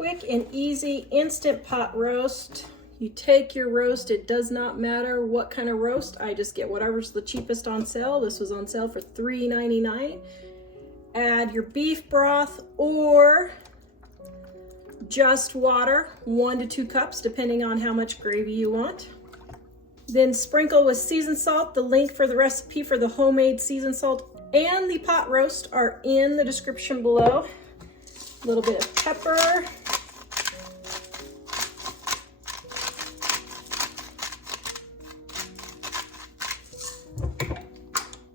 quick and easy instant pot roast. You take your roast, it does not matter what kind of roast. I just get whatever's the cheapest on sale. This was on sale for $3.99. Add your beef broth or just water, 1 to 2 cups, depending on how much gravy you want. Then sprinkle with seasoned salt. The link for the recipe for the homemade seasoned salt and the pot roast are in the description below. A little bit of pepper.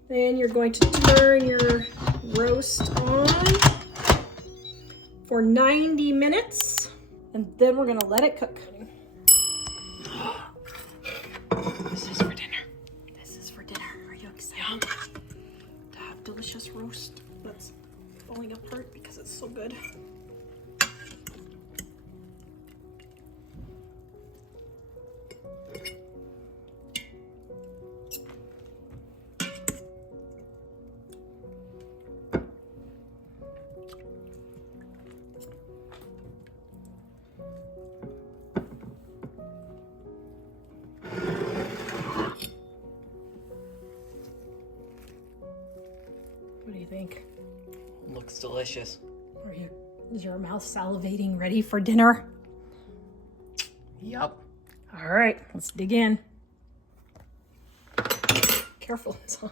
Then you're going to turn your roast on for 90 minutes, and then we're gonna let it cook. This is for dinner. This is for dinner. Are you excited to have delicious roast that's falling apart because it's so good? What do you think? Looks delicious. Is your mouth salivating, ready for dinner? Yup. All right, let's dig in. Careful, it's hot.